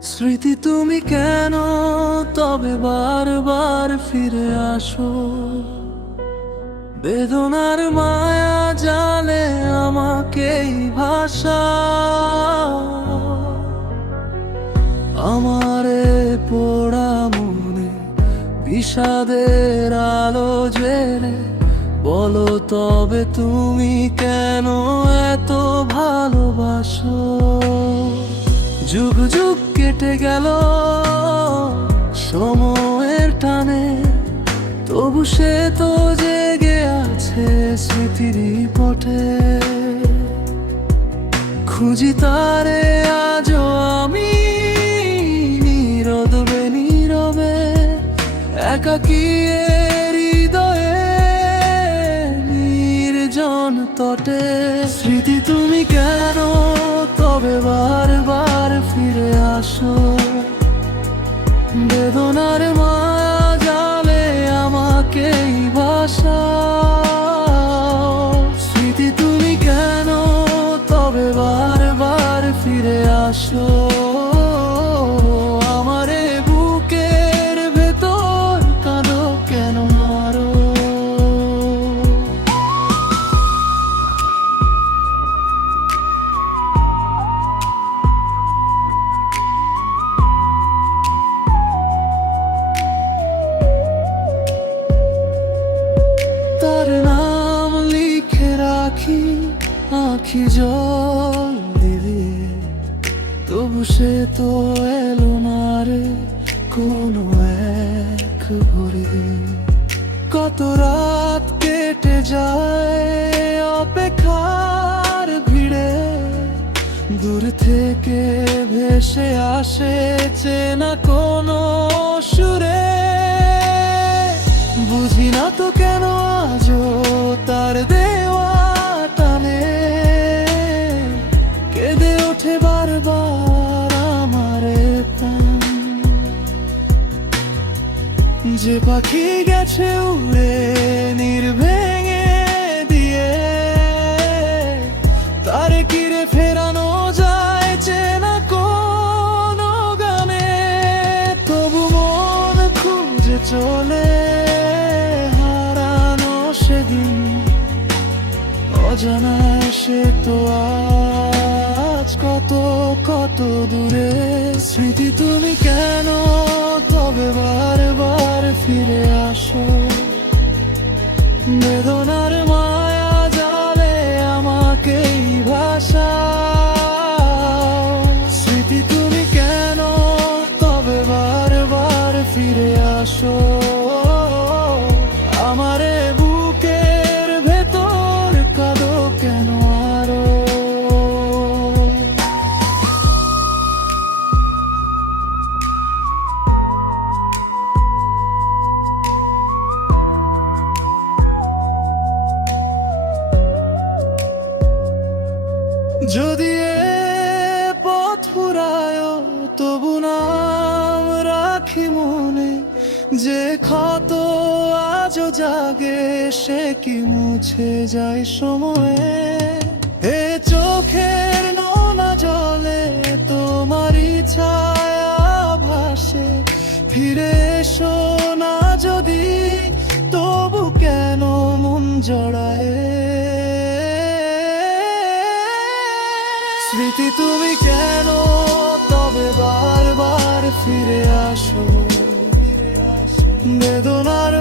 স্মৃতি তুমি কেন তবে বারবার ফিরে আসো? বেদনার মায়া জালে আমাকেই ভাসাও। আমারে পোড়া মনে বিষাদের আলো জেলে বলো তবে তুমি কেন এত ভালোবাসো? যুগ যুগ কেটে গেল সময়ের টানে, তবু সে তো জেগে আছে স্মৃতির পটে। খুঁজি তারে আজও আমি নীরবে নীরবে, একাকী হৃদয়ে নির্জন তটে। স্মৃতি তুমি কেন তবে বারবার ফিরে আসো? বেদনার মায়া জালে আমাকেই ভাসাও। স্মৃতি তুমি কেন তবে বারবার ফিরে আসো? আমারে বুকের ভেতর কাঁদো কেন আরো? তার নাম লিখে রাখি আঁখি জল দিলে, তবু সে তো এলো না রে কোনো এক ভোরে। কত রাত কেটে যায় অপেক্ষার ভিড়ে, দূর থেকে ভেসে আসে চেনা কোনো সুরে। বুঝি না তো কেন আজও তার দেওয়া টানে কেঁদে ওঠে বারবার আমারে প্রাণ। যে পাখি গেছে উড়ে নির্ভেঙে দিয়ে, তারে কিরে ফেরানো যায় চেনা কোনো গানে। তবু মন খুঁজে চলে হারানো সেদিন, অজানা সে তো আজ কত কত দূরে। স্মৃতি তুমি কেন তবে বারবার ফিরে আসো? বেদনার মায়া জালে আমাকেই ভাসাও। স্মৃতি তুমি কেন তবে বারবার ফিরে আসো? আমারে বুকের ভেতর কাঁদো কেন আরো? যদি এ পথ ফুরায় তবু নাম রাখি মনে, যে ক্ষত আজও জাগে সে কি মুছে যায় সময়ে। এ চোখের নোনা জলে তোমারই ছায়া ভাসে, ফিরে এসো না যদি তবু কেন মন জড়ায়। স্মৃতি তুমি কেন তবে বারবার ফিরে আসো? বেদনার